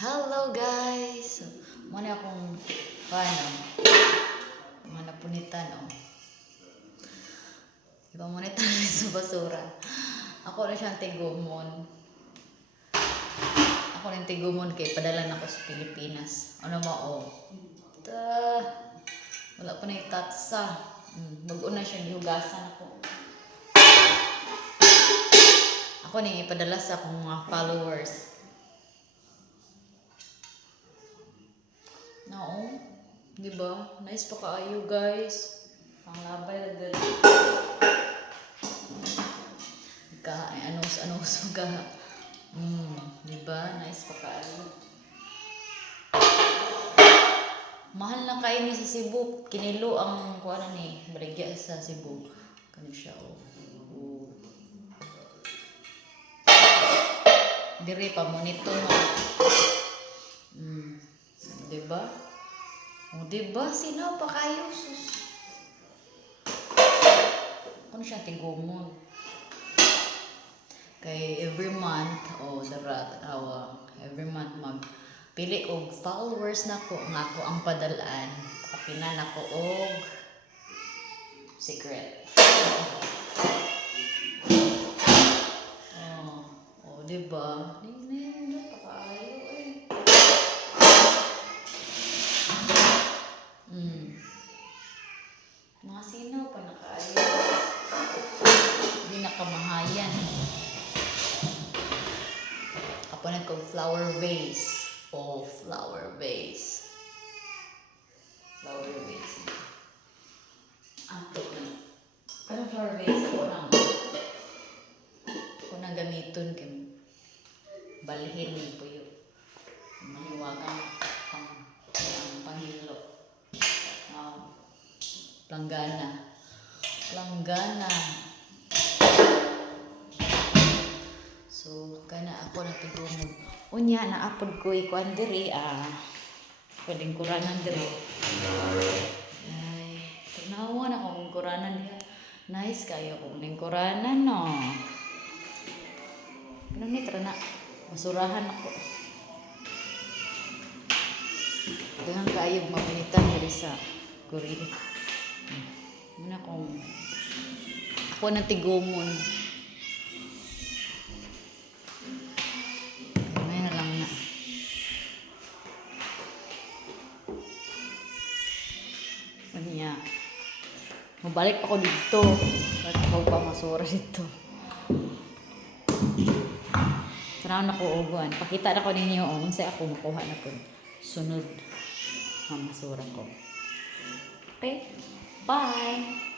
Hello guys! Muna akong mga napunitan Iba munitan sa basura. Ako na siyang tigumon. Ako na tigumon kay padala na ako sa Pilipinas. Ano mo wala pa na itatsa. Bago na siyang hihugasan ako. Ako na ipadala sa akong mga followers. Diba? Nice pa kaayo guys. Panglabay na gano'n. Anos ka. Diba? Nice pa kaayo. Mahal lang kayo ni sa Cebu. Kinilo ang kuwanan ni baligya sa Cebu. Kano siya Dire pa monito mo. Diba? Diba? Sino pa kayo? Sus. Ano siya tigumon? Kay every month, every month magpili og followers nako nga ako ang padalaan. Kapinan ako og secret. Diba? Hindi pa kayo Mga sino pa nakaayo. Hindi nakamahayan. Kapanan ko flower vase. Flower vase. Flower vase. Ato na. Anong flower vase? Ako nang gamiton kay balhin ni po yun. Mahiwagang panghilo. Planggana. So, kana ako natigumon. Unya, naapod ko ikuan diri. Pwedeng kuranan diri. Ay, tanawan akong kuranan niya. Nice kayo kung kuranan, no? Ganun tara na. Masurahan ako. Dengan kayo mapunitan diri sa Korea. Muna ako na tigumon. May na lang na. Kanya. Mabalik ako dito. Ba't ako pa masura dito? Tanaw na ko uguan. Pakita na ko ninyo unsay ako makuha na po. Sunod. Masura ko. Okay? Bye!